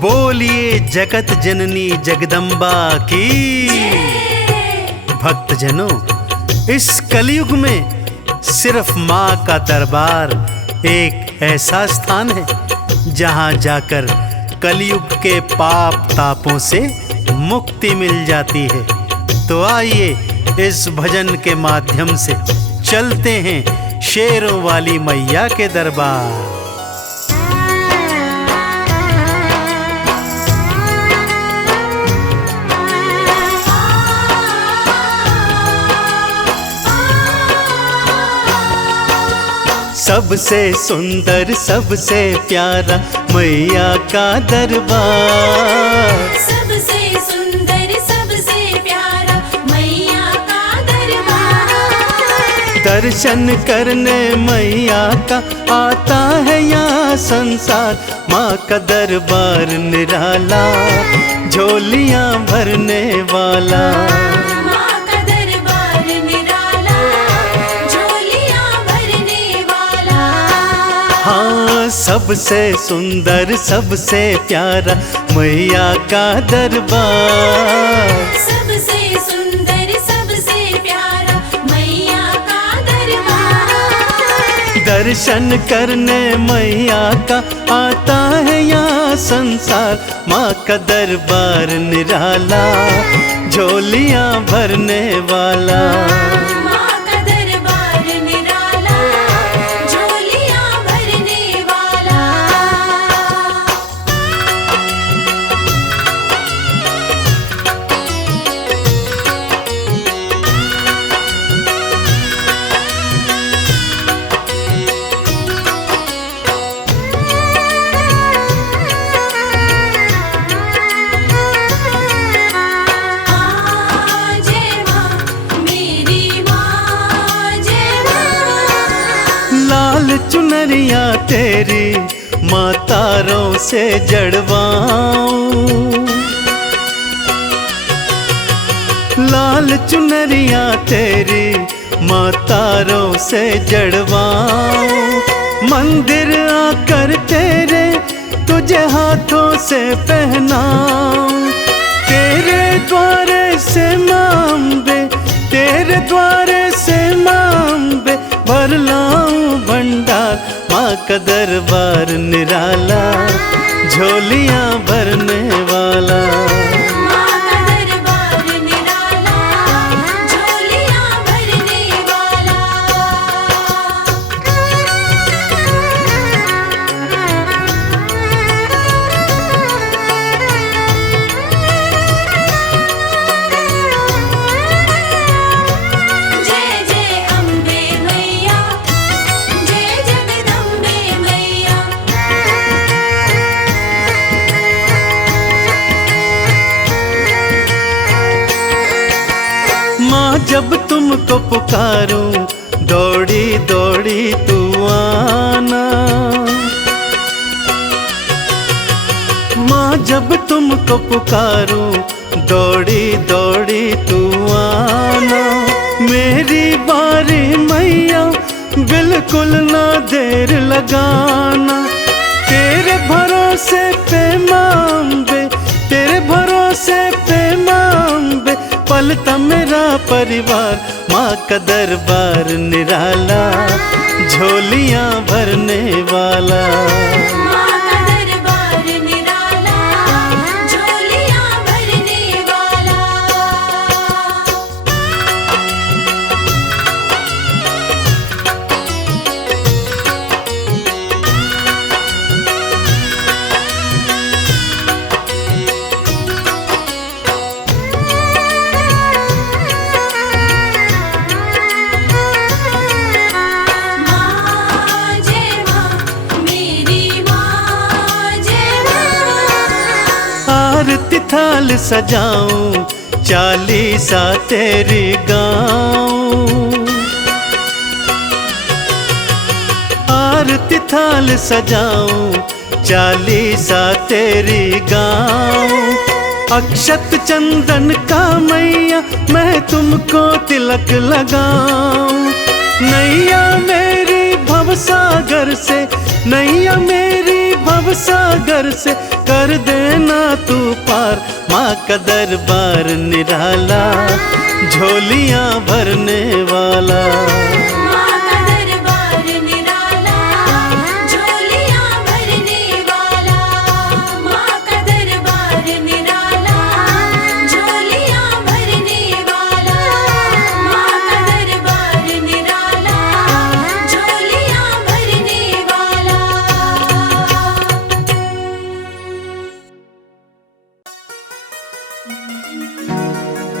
बोलिए जगत जननी जगदम्बा की। भक्तजनों, इस कलयुग में सिर्फ माँ का दरबार एक ऐसा स्थान है जहाँ जाकर कलयुग के पाप तापों से मुक्ति मिल जाती है। तो आइए इस भजन के माध्यम से चलते हैं शेरों वाली मैया के दरबार। सबसे सुंदर सबसे प्यारा मैया का दरबार, सबसे सुंदर सबसे प्यारा मैया का दरबार। दर्शन करने मैया का आता है यहाँ संसार। माँ का दरबार निराला, झोलियाँ भरने वाला। माँ का दरबार निराला, झोलियाँ भरने वाला। हाँ, सबसे सुंदर सबसे प्यारा मैया का दरबार, सबसे सुंदर सबसे प्यारा मैया का दरबार। दर्शन करने मैया का आता है यहाँ संसार। माँ का दरबार निराला, झोलियाँ भरने वाला। माँ का दरबार निराला, झोलियाँ भरने वाला। जय माँ मेरी माँ, जय माँ। लाल चुनरिया तेरी माँ तारों से जड़वाऊं। लाल चुनरिया तेरी माँ तारों से जड़वाऊं। मंदिर आकर तेरे तुझे हाथों से पहनाऊं। तेरे द्वारे से माँ अम्बे, तेरे द्वारे से माँ अम्बे भर लाऊं भंडार। माँ का दरबार निराला, झोलियाँ भरने वाला। माँ का दरबार निराला, झोलियाँ भरने वाला। जय जय अम्बे मैया, जय जगदम्बे मैया। माँ जब तुमको पुकारूं, दौड़ी दौड़ी तू आना। माँ जब तुमको पुकारूं, दौड़ी दौड़ी तू आना। मेरी बारी मैया, बिल्कुल ना देर लगाना। तेरे भरोसे पे माँ अम्बे, तेरे भरोसे पे माँ अम्बे पलता मेरा परिवार। माँ का दरबार निराला, झोलियाँ भरने वाला। माँ का दरबार निराला, झोलियाँ भरने वाला। माँ जय माँ मेरी माँ, जय माँ। आरती थाल सजाऊं, चालीसा तेरी गाऊं। आरती थाल सजाऊं, चालीसा तेरी गाऊं। अक्षत चंदन का मैया मैं तुमको तिलक लगाऊं। नैया मेरी भवसागर से, नैया मेरी भव भव सागर से कर देना तू पार। माँ का दरबार निराला, झोलियाँ भरने वाला। माँ का दरबार निराला, झोलियाँ भरने वाला। माँ का दरबार निराला, झोलियाँ भरने वाला। माँ का दरबार निराला, झोलियाँ भरने वाला।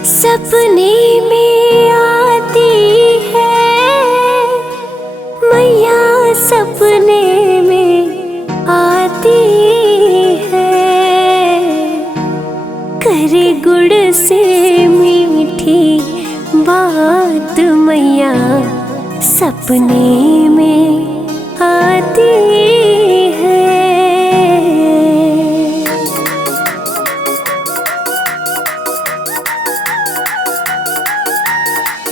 सपने में आती है मैया, सपने में आती है। करे गुड़ से मीठी बात मैया, सपने में आती है।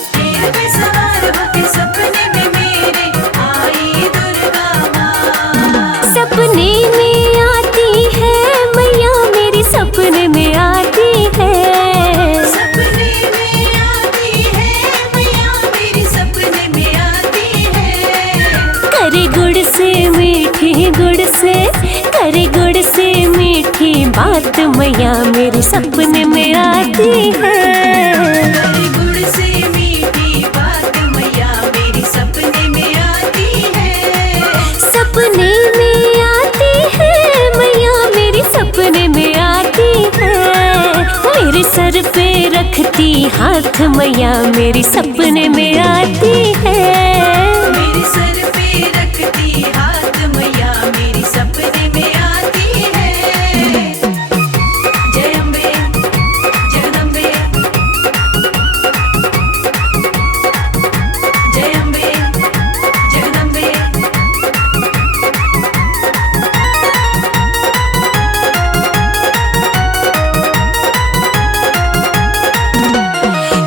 शेर पे सवार होके सपने में मेरे आई दुर्गा माँ। सपने में आती है मैया, मेरी सपने में आती है। सपने में आती है मैया, मेरी सपने में आती है। करे गुड़ से मीठी, गुड़ से करे गुड़ से मीठी बात मैया, मेरे सपने में आती है। करे गुड़ से मीठी बात मैया, मेरी सपने में आती है। सपने में आती है मैया, मेरी सपने में आती है। मेरे सर पे रखती हाथ मैया, मेरी सपने में आती है। मेरे सर पे रखती हाथ मैया, मेरी सपने में आती है। जय अम्बे, जगदम्बे। जय अम्बे, जगदम्बे।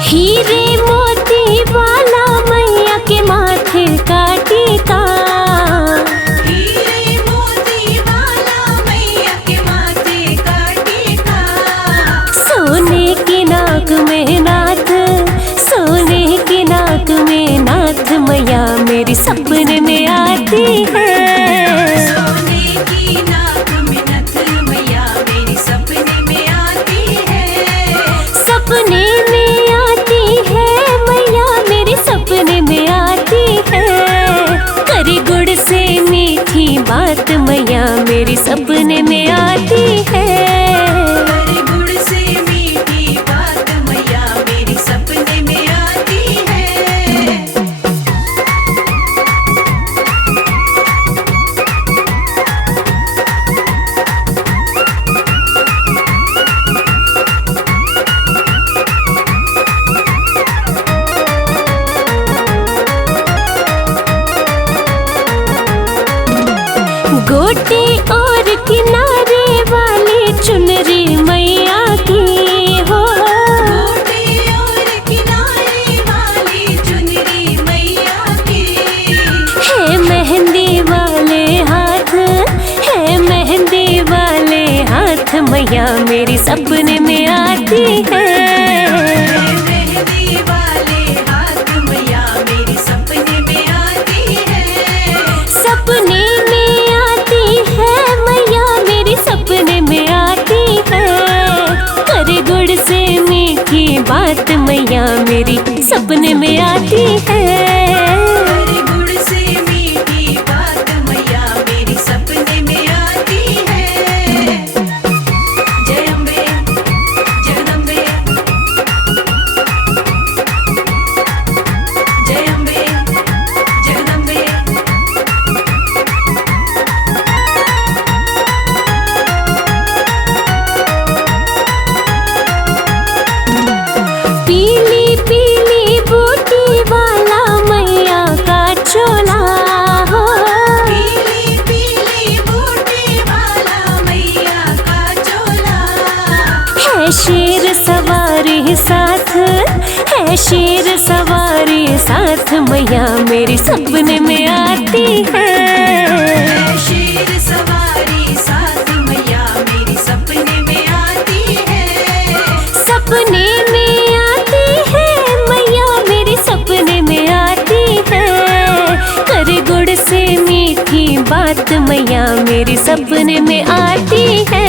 हीरे मोती वाला मैया के माथे का टीका, हीरे मोती वाला मैया के माथे का टीका। सोने की नाक में नाथ, सोने की नाक में नाथ मैया, मेरी सपने में आती है। सोने की नाक में नथ मैया, मेरी सपने में आती है। सपने में आती है मैया, मेरे सपने में आती है। करे गुड़ से मीठी बात मैया, मेरी सपने में आती है। करे गुड़ से मीठी बात मैया, मेरी सपने में आती है। गोटे और किनारे वाली चुनरी मैया की हो, गोटे और किनारे वाली चुनरी मैया की। है मेहंदी वाले हाथ, है मेहंदी वाले हाथ मैया, मेरी सपने में आती है। मेहंदी वाले हाथ मैया, मेरी सपने में आती है। सपने में आती है मैया, मेरी सपने में आती है। करे गुड़ से मीठी बात मैया, मेरी सपने में आती है। करे गुड़ से मीठी बात मैया, मेरी सपने में आती है। जय अम्बे, जगदम्बे। जय अम्बे, जगदम्बे। पीली पीली बूटी वाला मैया का चोला हो, पीली पीली बूटी वाला मैया का चोला। है शेर सवारी साथ, है शेर सवारी साथ मैया, मेरी सपने में आती है। शेर सवारी बात मैया मेरी सपने में आती है।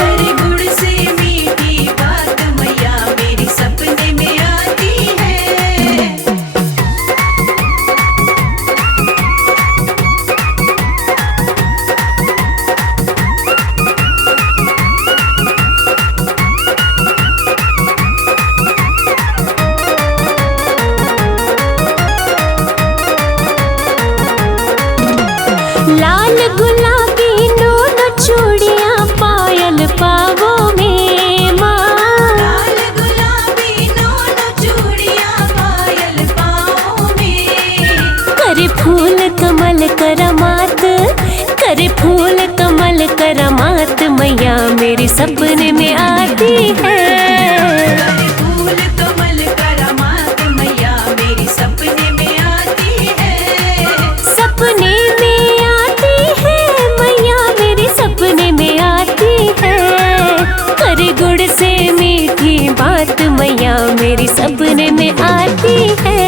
हरे गुण से मीठी बात मैया मेरी सपने में आती है। लाल गुलाबी दोनों चूड़ियां पायल पावों में माँ। लाल गुलाबी दोनों चूड़ियां पायल पाँव में। करे फूल कमल करामात, करे फूल कमल करामात मैया मेरी सपने में आती है। हरे फूल कमल करामात मैया मेरी सपने में आती है। सपने में आती है मैया मेरी सपने में आती है। करे गुड़ से मीठी बात मैया मेरी सपने में आती है।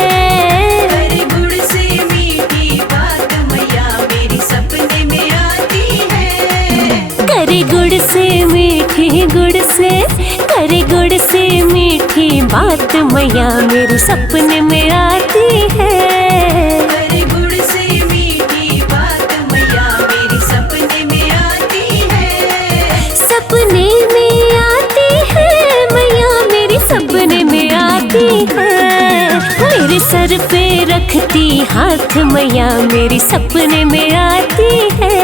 हरे गुण से मीठी बात मैया मेरी सपने में आती है। करे गुड़ से मीठी गुड़ से, करे गुड़ से मीठी बात मैया मेरे सपने में आती है। हरे गुण से मीठी बात मैया मेरी सपने में आती है। सपने में आती है मैया मेरी सपने में आती है। मेरे सर पे रखती हाथ मैया मेरी सपने में आती है।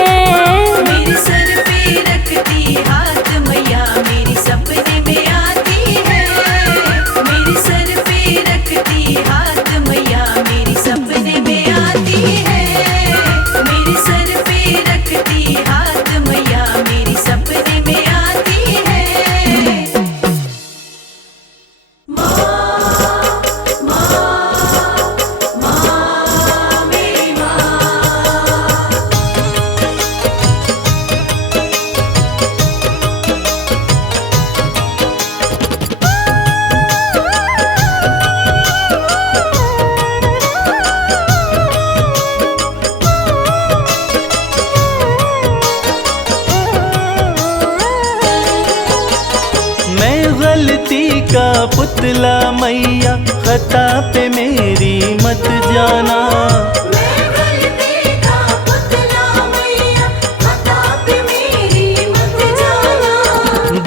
मेरे सर पे रखती हाथ मैया मेरी सपने में आती है। मेरे सर पे रखती हाथ मैया मेरी सपने में आती है। मेरे सर पे रखती हाथ मैया मेरी सपने में आती है। मेरी माँ। मैं गलती का पुतला मैया, खता पे मेरी मत जाना। मैं गलती का पुतला मैया, खता पे मेरी मत जाना।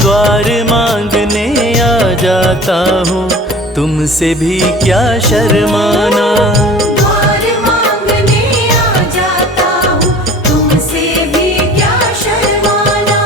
द्वार मांगने आ जाता हूँ, तुमसे भी क्या शर्माना। द्वार मांगने आ जाता हूँ, तुमसे भी क्या शर्माना।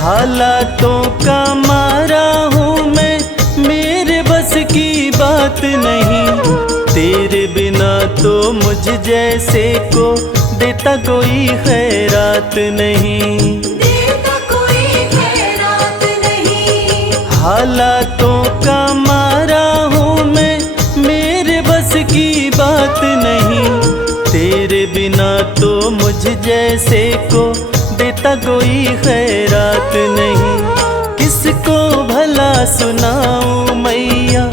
हालातों का मारा हूँ मैं, मेरे बस की बात नहीं। तेरे बिना तो मुझ जैसे को देता कोई खैरात नहीं। देता कोई खैरात नहीं। हालातों का मारा हूँ मैं, मेरे बस की बात नहीं। तेरे बिना तो मुझ जैसे को देता कोई खैरात नहीं। किसको भला सुनाऊं मैया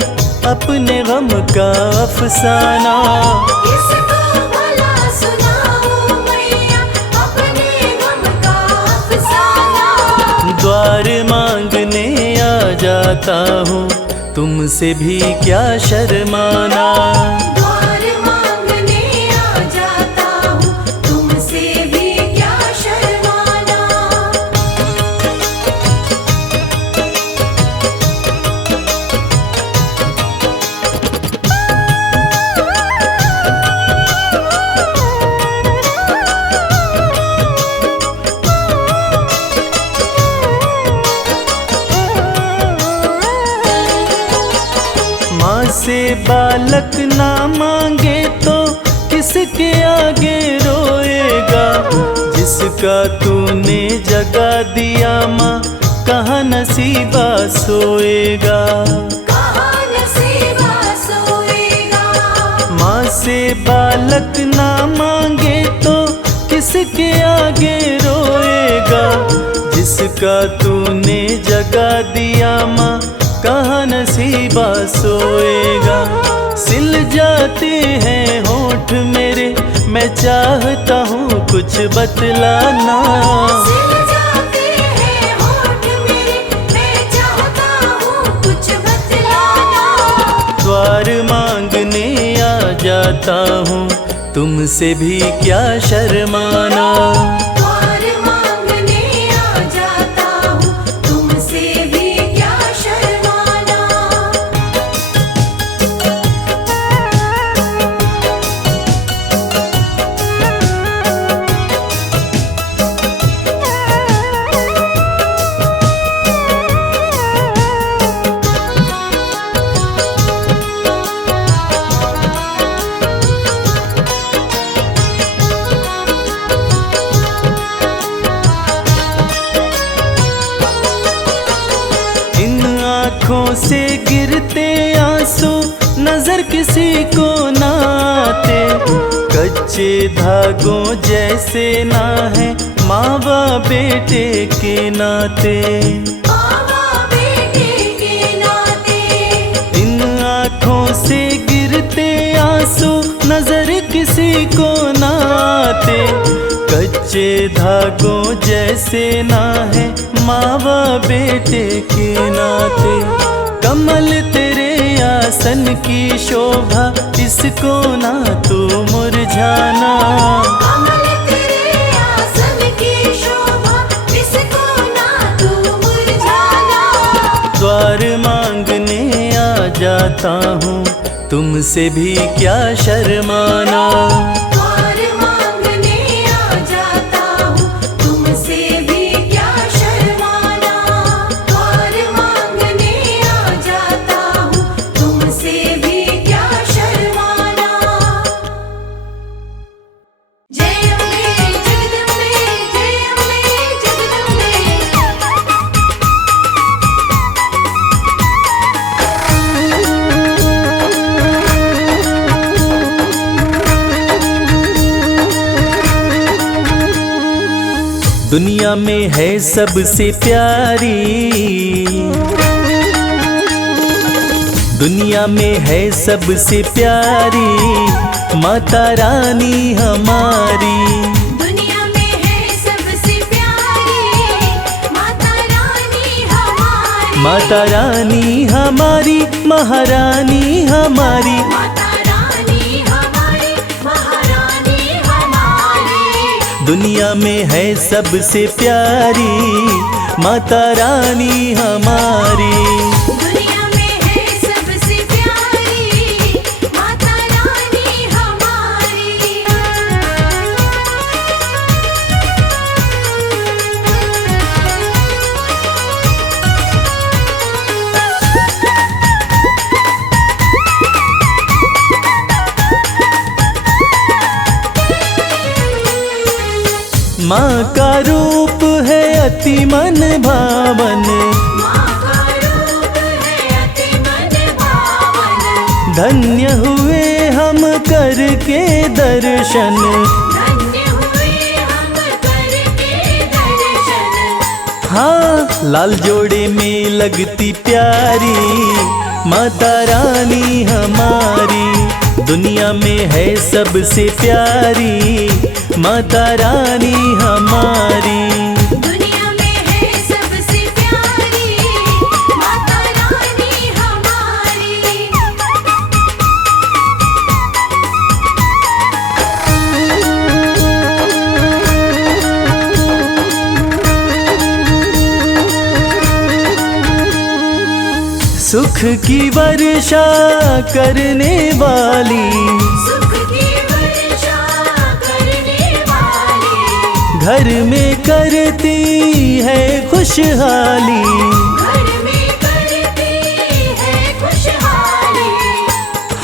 अपने गम का अफसाना। किसको भला सुनाऊं मैया अपने गम का अफसाना। द्वार मांगने आ जाता हूँ, तुमसे भी क्या शर्माना। द्वार मांगने आ जाता हूँ, तुमसे भी क्या शर्माना। माँ से बालक ना मांगे तो किसके आगे रोएगा। जिस जिसका तूने जगा दिया माँ, कहाँ नसीबा सोएगा। कहाँ नसीबा सोएगा। माँ से बालक ना मांगे तो किसके आगे रोएगा। जिसका तूने जगा दिया माँ, कहाँ नसीबा सोएगा। सिल जाते हैं होठ मेरे, मैं चाहता हूँ कुछ बतलाना। सिल जाते हैं होठ मेरे, मैं चाहता हूँ कुछ बतलाना। द्वार मांगने आ जाता हूँ, तुमसे भी क्या शर्माना। द्वार मांगने आ जाता हूँ, तुमसे भी क्या शर्माना। आँखों से गिरते आंसू नजर किसी को ना आते। कच्चे धागों जैसे ना है माँ बाप बेटे के नाते। माँ बेटे के नाते। इन आँखों से गिरते आंसू नजर किसी को ना आते। कच्चे धागों जैसे ना है माँ बाप बेटे के नाते। कमल तेरे आसन की शोभा, इसको ना तू मुरझाना। कमल तेरे आसन की शोभा, इसको ना तू मुरझाना। द्वार मांगने आ जाता हूँ, तुमसे भी क्या शर्माना। द्वार मांगने आ जाता हूँ, तुमसे भी क्या शर्माना। द्वार मांगने आ जाता हूँ, तुमसे भी क्या शर्माना। जय अम्बे जगदम्बे, जय अम्बे जगदम्बे। दुनिया में है सबसे प्यारी, दुनिया में है सबसे प्यारी माता रानी हमारी। दुनिया में है सबसे प्यारी माता रानी हमारी। माता रानी हमारी, महारानी हमारी। माता रानी हमारी, महारानी हमारी। दुनिया में है सबसे प्यारी माता रानी हमारी। दुनिया में है सबसे प्यारी माता रानी हमारी। माँ का रूप है अति मन भावन। माँ का रूप है अति मन भावन। धन्य हुए हम करके दर्शन। धन्य हुए हम करके दर्शन। हाँ, लाल जोड़े में लगती प्यारी माता रानी हमारी। दुनिया में है सबसे प्यारी माता रानी हमारी। दुनिया में है सबसे प्यारी माता रानी हमारी। सुख की वर्षा करने वाली। सुख की वर्षा करने वाली। घर में करती है खुशहाली। घर में करती है खुशहाली।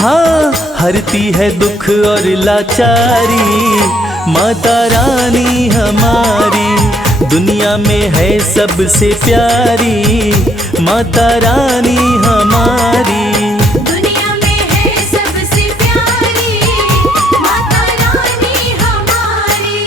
हाँ, हरती है दुख और लाचारी माता रानी हमारी दुनिया में है सबसे प्यारी, माता रानी हमारी। दुनिया में है सबसे प्यारी माता रानी हमारी।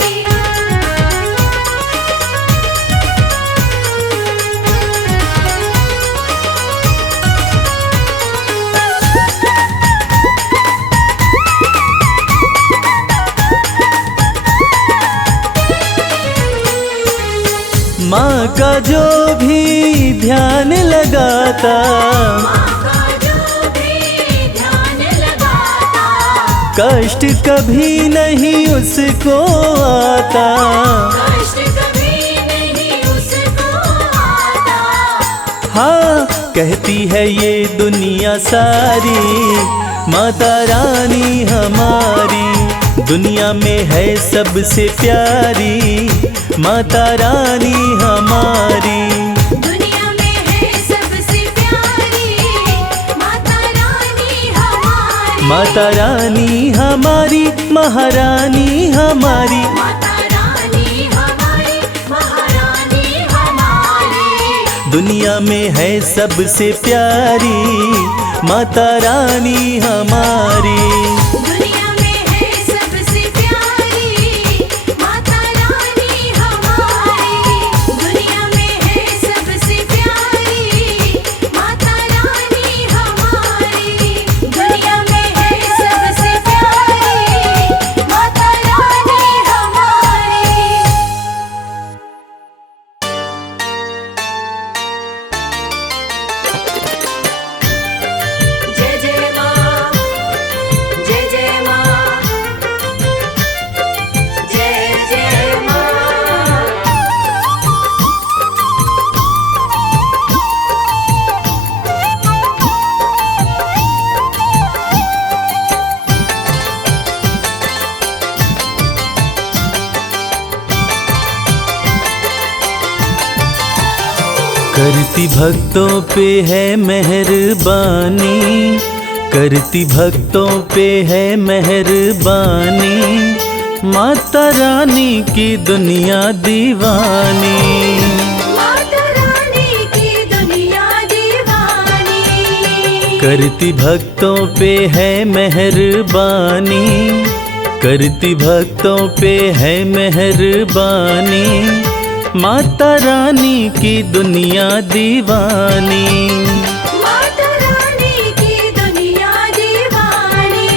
माँ का जो भी ध्यान लगाता, माँ का जो भी ध्यान लगाता, कष्ट कभी नहीं उसको आता। कष्ट कभी नहीं उसको आता। हाँ कहती है ये दुनिया सारी, माता रानी हमारी दुनिया में है सबसे प्यारी, माता रानी हमारी। दुनिया में है सबसे प्यारी माता रानी हमारी। माता रानी हमारी, महारानी हमारी। माता रानी हमारी, महारानी हमारी। दुनिया में है सबसे प्यारी, माता रानी हमारी। दुनिया में है सबसे प्यारी माता रानी हमारी। दुनिया में है सबसे प्यारी माता रानी हमारी। दुनिया में है सबसे प्यारी माता रानी हमारी। जय जय माँ, जय जय माँ, जय जय माँ। करती भक्तों पे है मेहरबानी, करती भक्तों पे है मेहरबानी, माता रानी की दुनिया दीवानी। माता रानी की दुनिया दीवानी। करती भक्तों पे है मेहरबानी, करती भक्तों पे है मेहरबानी, माता रानी की दुनिया दीवानी। माता रानी की दुनिया दीवानी।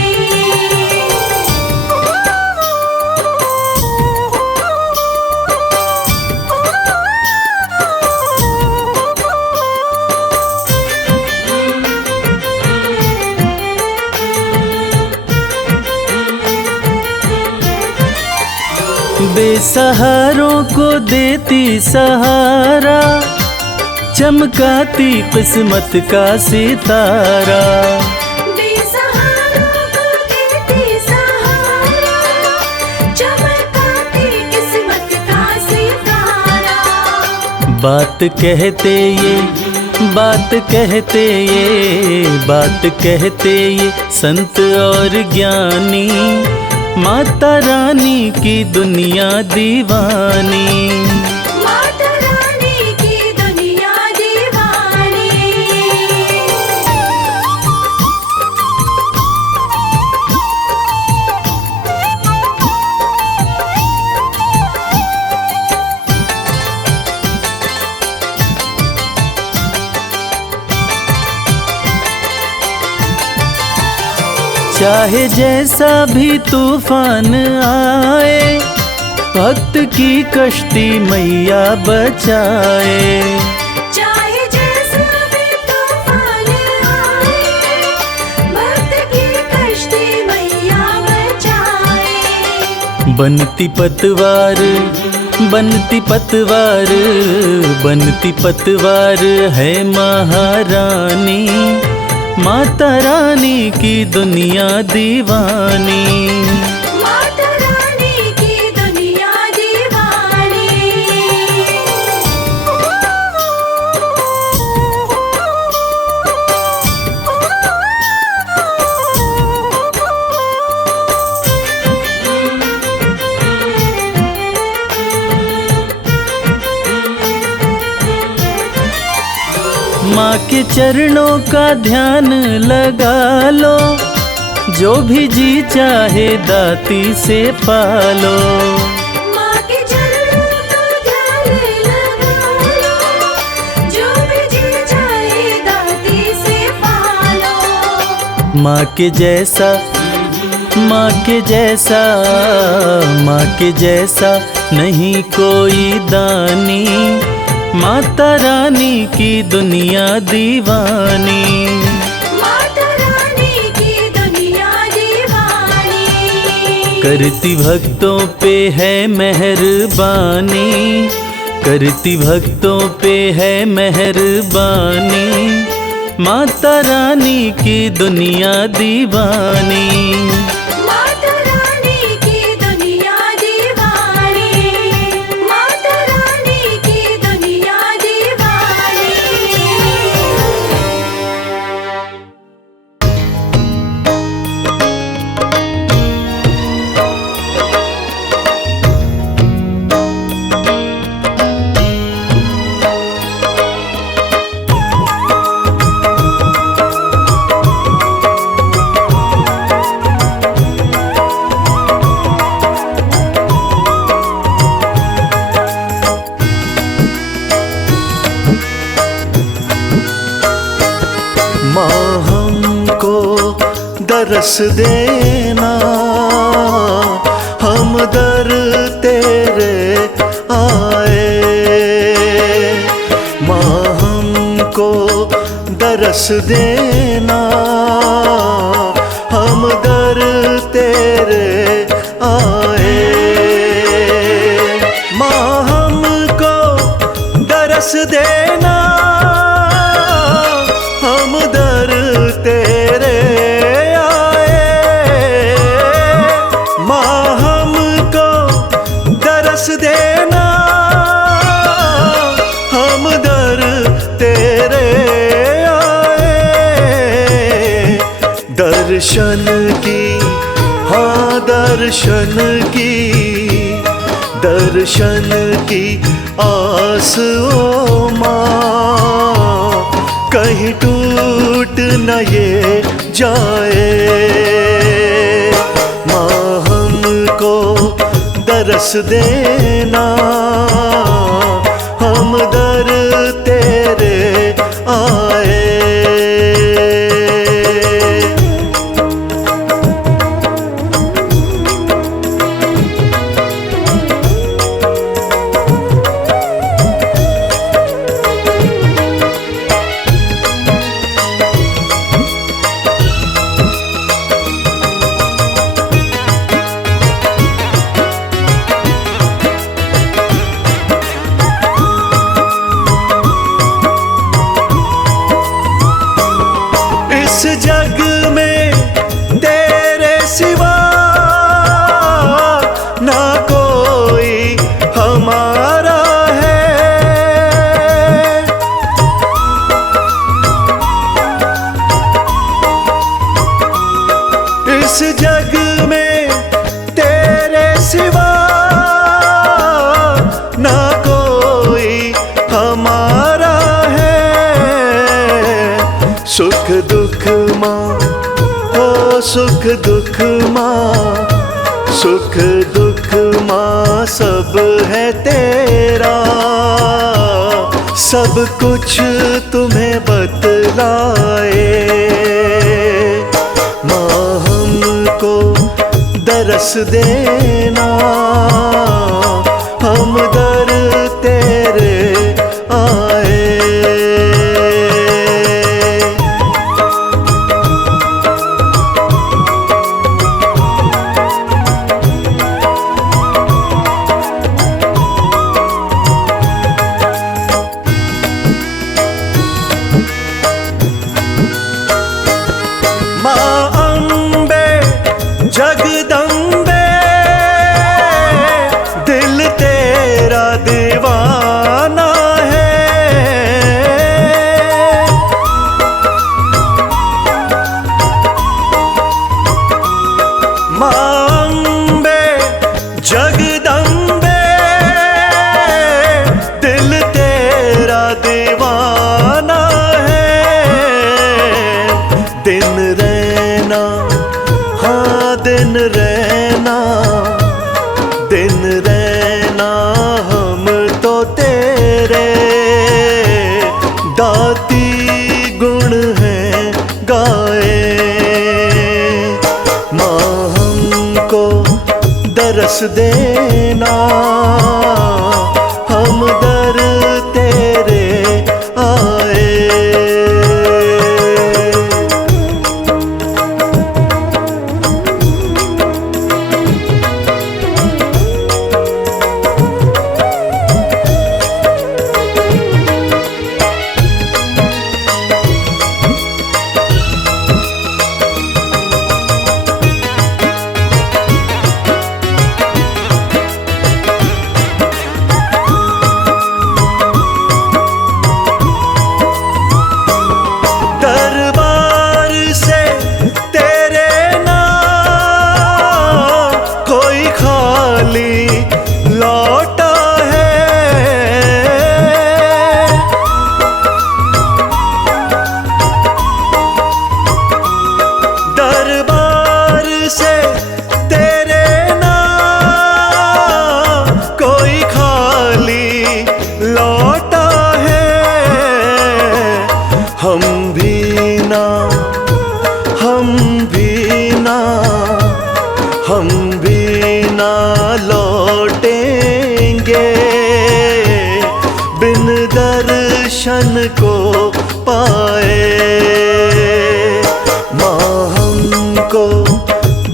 बेसहारों को देती सहारा, चमकाती किस्मत का सितारा। बेसहारों को देती सहारा, चमकाती किस्मत का सितारा। बात कहते ये, बात कहते ये, बात कहते ये संत और ज्ञानी, माता रानी की दुनिया दीवानी। माता रानी की दुनिया दीवानी। चाहे जैसा भी तूफान आए, भक्त की कश्ती मैया बचाए। चाहे जैसा भी तूफान आए, भक्त की कश्ती मैया बचाए। बनती पतवार, बनती पतवार, बनती पतवार है महारानी, माता रानी की दुनिया दीवानी। माता रानी की दुनिया दीवानी। माँ के चरणों का ध्यान लगा लो, जो भी जी चाहे दाती से पालो। माँ के चरणों का ध्यान लगा लो, जो भी जी चाहे दाती से पालो। माँ के जैसा, माँ के जैसा, माँ के जैसा नहीं कोई दानी, माता रानी की दुनिया दीवानी। माता रानी की दुनिया दीवानी। करती भक्तों पे है मेहरबानी, करती भक्तों पे है मेहरबानी, माता रानी की दुनिया दीवानी। माता रानी की दुनिया दीवानी। माता रानी की दुनिया दीवानी। माँ हमको दरस देना, हम दर तेरे आए। माँ हमको दरस देना, हम दर तेरे आए। माँ हमको दरस देना, हम दर तेरे आए। माँ हमको दरस देना, हम दर तेरे आए। दर्शन की, हाँ दर्शन की, दर्शन की आस ओ माँ, कहीं टूट न ये जाए। माँ हमको दरस देना, हम दर तेरे आए। इस जग में तेरे सिवा ना कोई हमारा है। इस जग में तेरे सिवा ना कोई हमारा है। सुख दुख माँ, हो सुख दुख माँ, सुख दुख माँ सब है तेरा। सब कुछ तुम्हें बतलाए। माँ हमको दरस देना, हम दर तेरे आए। माँ अम्बे जगदम्बे, दिल तेरा दीवाना है। माँ अम्बे जगदम्बे, दिल तेरा दीवाना है। दरस देना, हम दर तेरे आए। दरबार से तेरे ना कोई खाली लौटा है। दरबार से तेरे ना कोई खाली लौटा है। हम भी ना, हम भी ना, हम भी ना लौटेंगे बिन दर्शन को पाए। माँ हमको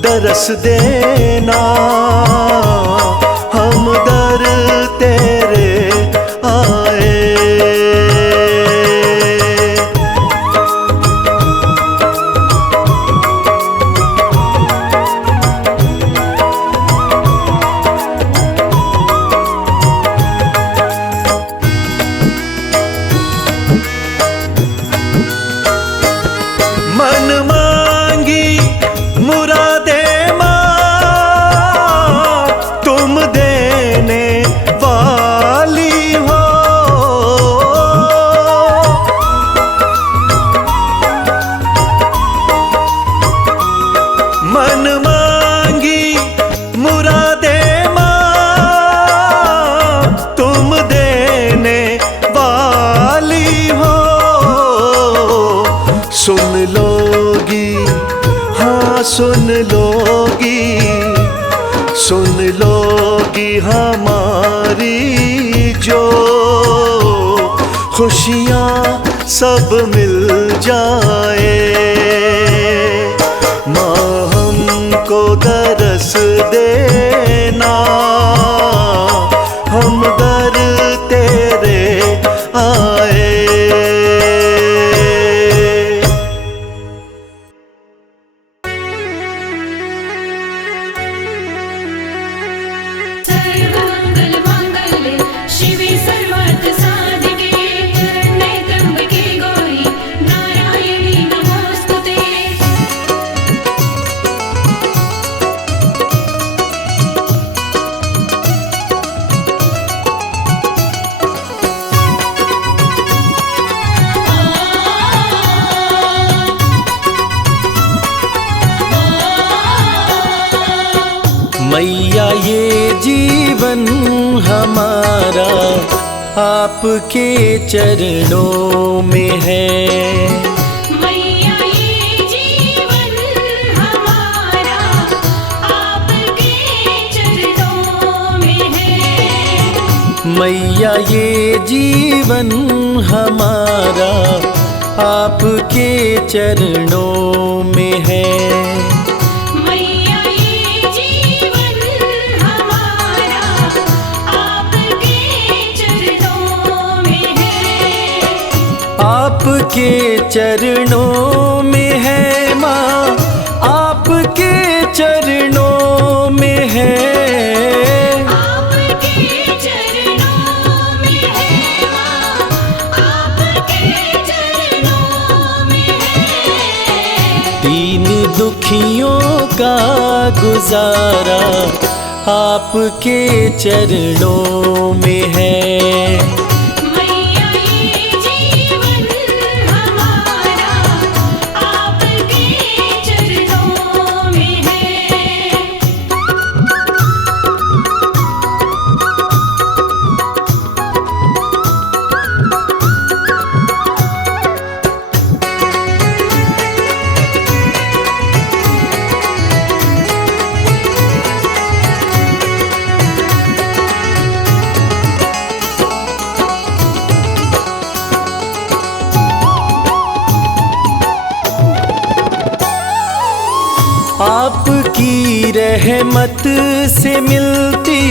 दरस देना, हम दर तेरे आए। मन मांगी मुरादे माँ तुम देने वाली हो। मन मांगी मुरादे माँ तुम देने वाली हो। सुन लोगी, हाँ सुन लोगी, सुन लोगी हमारी जो खुशियाँ सब मिल जाए। माँ हमको दरस देना, हम दर तेरे आए। सर्वमंगल मांगल्ये शिवे सर्वार्थ साधिके शरण्ये त्र्यंबके गौरी नारायणी नमोस्तुते। मैया ये जीवन हमारा आपके चरणों में है। मैया ये जीवन हमारा आपके चरणों में है। मैया ये जीवन हमारा आपके चरणों में है। मैया ये जीवन हमारा आपके चरणों में है। आपके चरणों में है माँ, आपके चरणों में है। आपके चरणों में है माँ, आपके चरणों में है। दीन दुखियों का गुजारा आपके चरणों में है। मैया ये जीवन हमारा आपके चरणों में है। रहमत से मिलती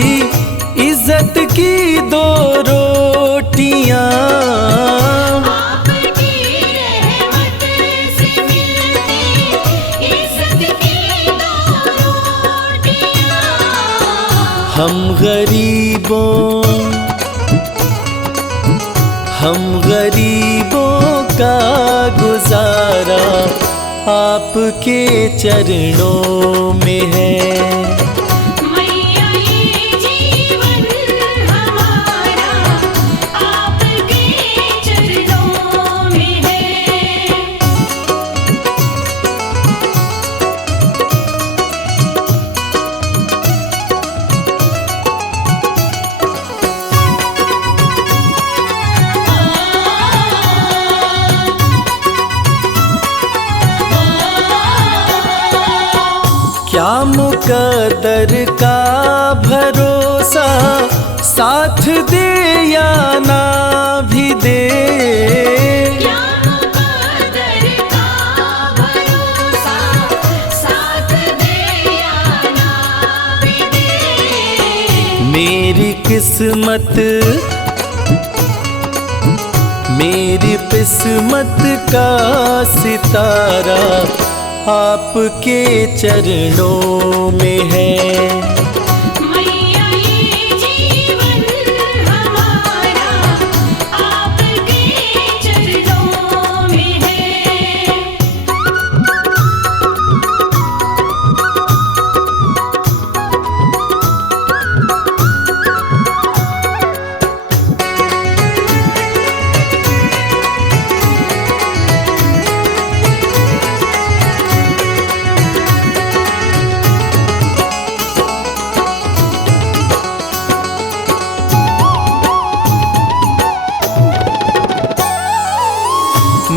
इज्जत की दो रोटियां। आपकी रहमत से मिलती इज्जत की दो रोटियां। हम गरीबों का गुजारा आपके चरणों में है। मैया ये जीवन हमारा आपके चरणों में है। क्या मुकद्दर का भरोसा साथ दे या ना भी दे। क्या मुकद्दर का भरोसा साथ दे या ना भी दे। मेरी किस्मत का सितारा आपके चरणों में है। मैया ये जीवन हमारा आपके चरणों में है।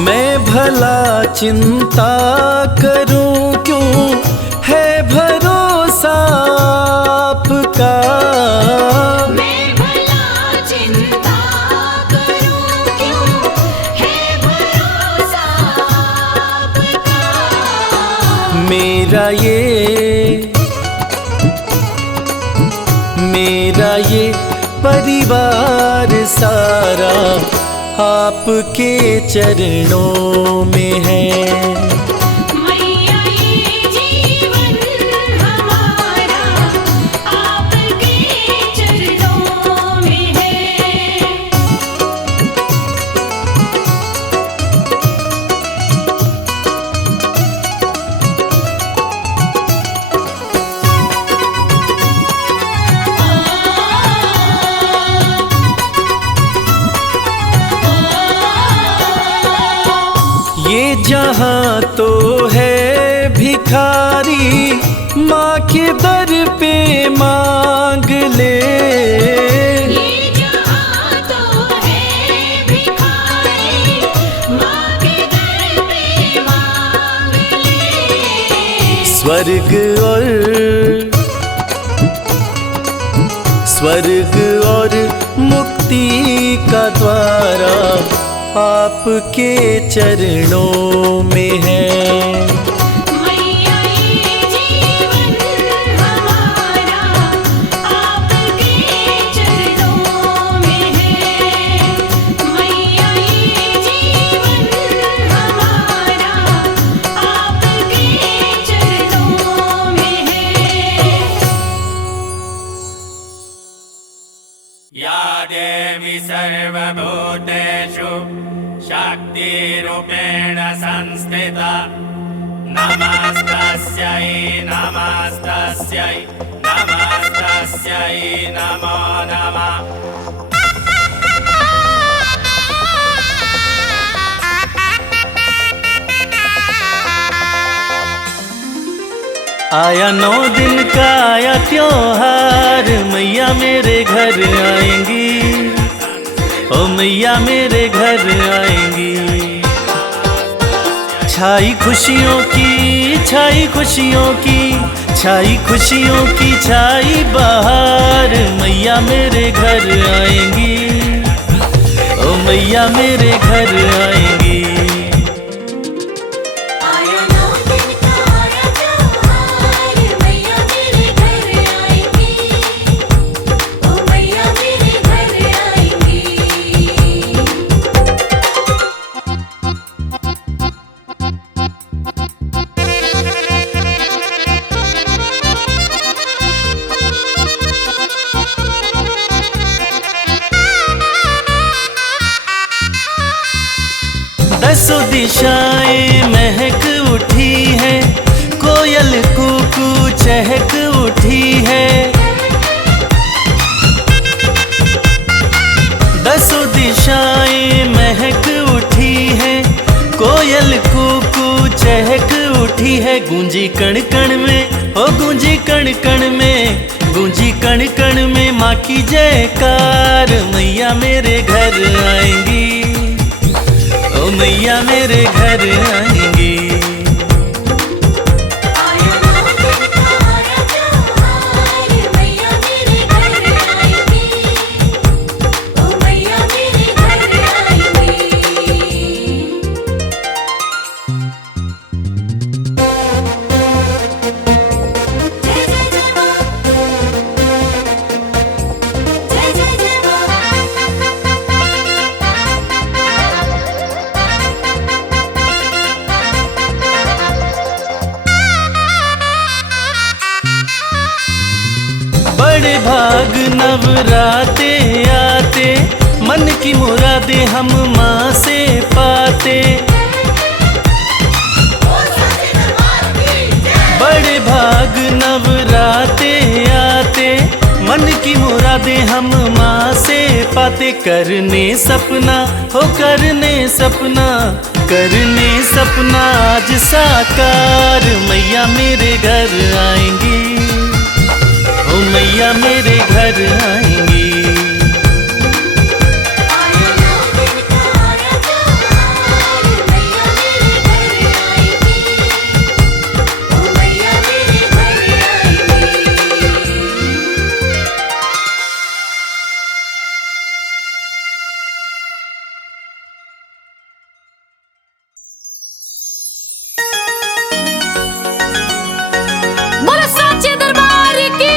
मैं भला चिंता करूं क्यों है भरोसा आपका। मैं भला चिंता करूं क्यों है भरोसा आपका। मेरा ये परिवार सारा आपके चरणों में है। मैया ये जीवन हमारा आपके चरणों में है। ये जहां तो है भिखारी माँ के दर पे मांग ले। ये जहां तो है भिखारी माँ के दर पे मांग ले। स्वर्ग और मुक्ति का द्वारा आपके चरणों में है। मैया ये जीवन हमारा आपके चरणों में है। मैया ये जीवन हमारा आपके चरणों में है। या देवी सर्वभूतेषु शक्तिरूपेण संस्थिता नमस्तस्यै नमस्तस्यै नमस्तस्यै नमो नमः। आया 9 दिन का आया त्योहार मैया मेरे घर आएंगी। ओ मैया मेरे घर आएंगी। छाई खुशियों की छाई बहार मैया मेरे घर आएंगी। ओ मैया मेरे घर आएंगी। आया 9 दिन का आया त्योहार मैया मेरे दसों दिशाएं महक उठी है, कोयल कूकू चहक उठी है। दसों दिशाएं महक उठी है, कोयल कूकू चहक उठी है। गूंजी कण कण में, ओ गूंजी कण कण में, गूंजी कण कण में माँ की जयकार। मैया मेरे घर आएंगी, ओ मैया मेरे घर आएंगी। बड़े भाग नवराते आते, मन की मुरादें हम माँ से पाते। बड़े भाग नवराते आते, मन की मुरादें हम माँ से पाते। करने सपना हो करने सपना, करने सपना आज साकार। मैया मेरे घर आएंगी, ओ मैया मेरे घर आएंगी। बोलो साचे दरबार की।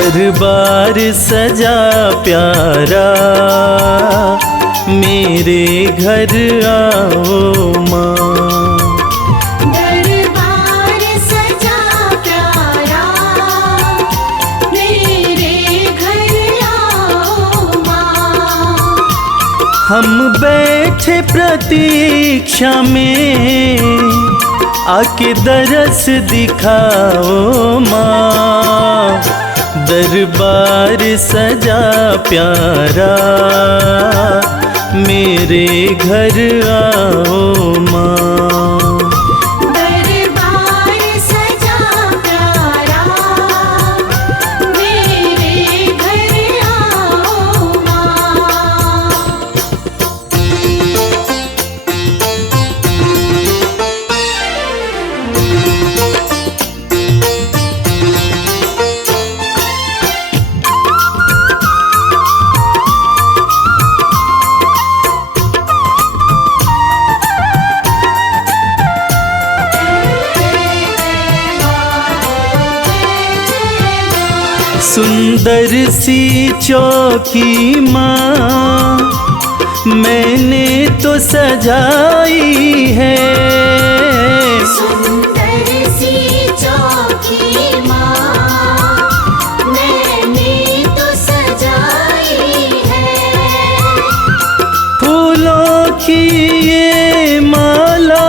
दरबार सजा प्यारा, मेरे घर आओ माँ। दरबार सजा प्यारा, मेरे घर आओ माँ। हम बैठे प्रतीक्षा में, आके दरस दिखाओ माँ। दरबार सजा प्यारा, मेरे घर आओ माँ। दरबार सजा प्यारा, मेरे घर आओ माँ। सुंदर सी चौकी माँ, मैंने तो सजाई है। सुंदर सी चौकी माँ, मैंने तो सजाई है। फूलों की ये माला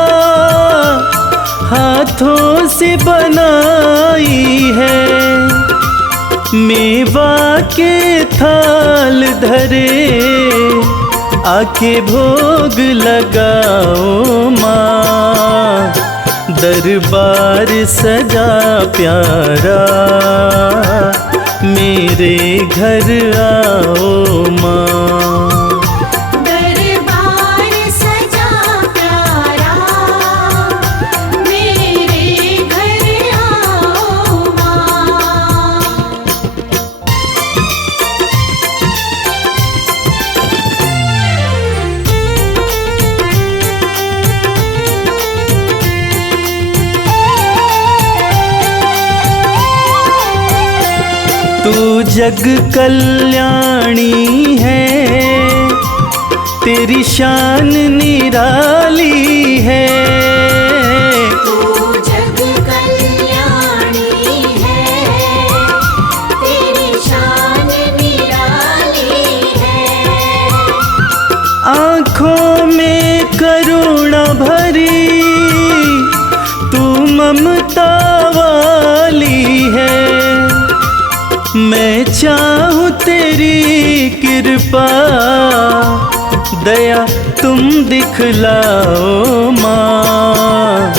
हाथों से बनाई है। मेवा के थाल धरे, आके भोग लगाओ माँ। दरबार सजा प्यारा, मेरे घर आओ माँ। दरबार सजा प्यारा, मेरे घर आओ माँ। तू जग कल्याणी है, तेरी शान निराली है। तू जग कल्याणी है, तेरी शान निराली है। आँखों में करुणा भरी, तू ममता वाली है। मैं चाहूँ तेरी कृपा, दया तुम दिखलाओ माँ।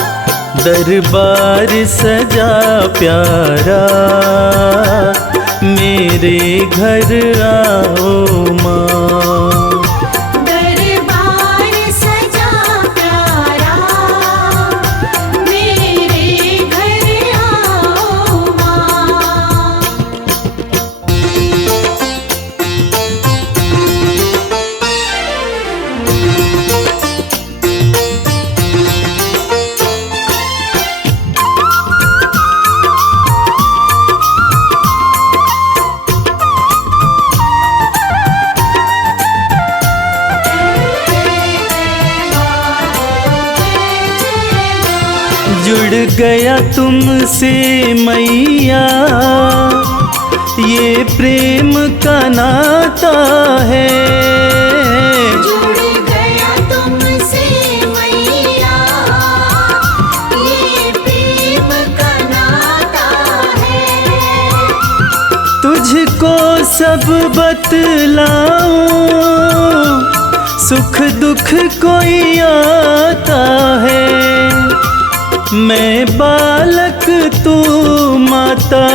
दरबार सजा प्यारा, मेरे घर आओ माँ। दरबार सजा प्यारा, मेरे घर आओ माँ। जुड़ गया तुमसे मैया, ये प्रेम का नाता है। जुड़ गया तुमसे मैया, ये प्रेम का नाता है। तुझको सब बतलाऊं, सुख दुख कोई आता है। मैं बालक तू माता,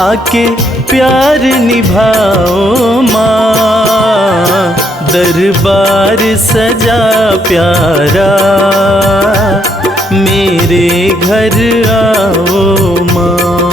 आके प्यार निभाओ माँ। दरबार सजा प्यारा, मेरे घर आओ माँ।